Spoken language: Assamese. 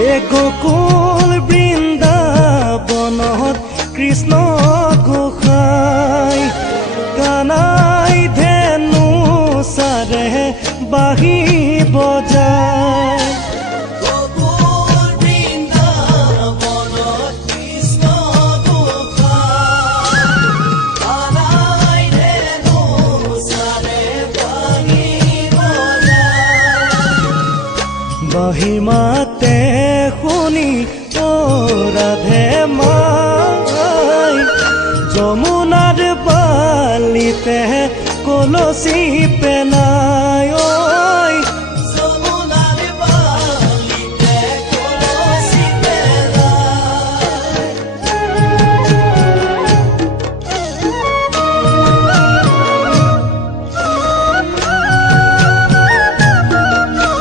এ গোকুল বৃন্দাবনত কৃষ্ণ গোসাই কানাই ধেনু চাৰে বাঁহী বজায় বাঁহী মাতে শুনি ও ৰাধে মাই যমুনাৰ বালিতে কলচি পেনা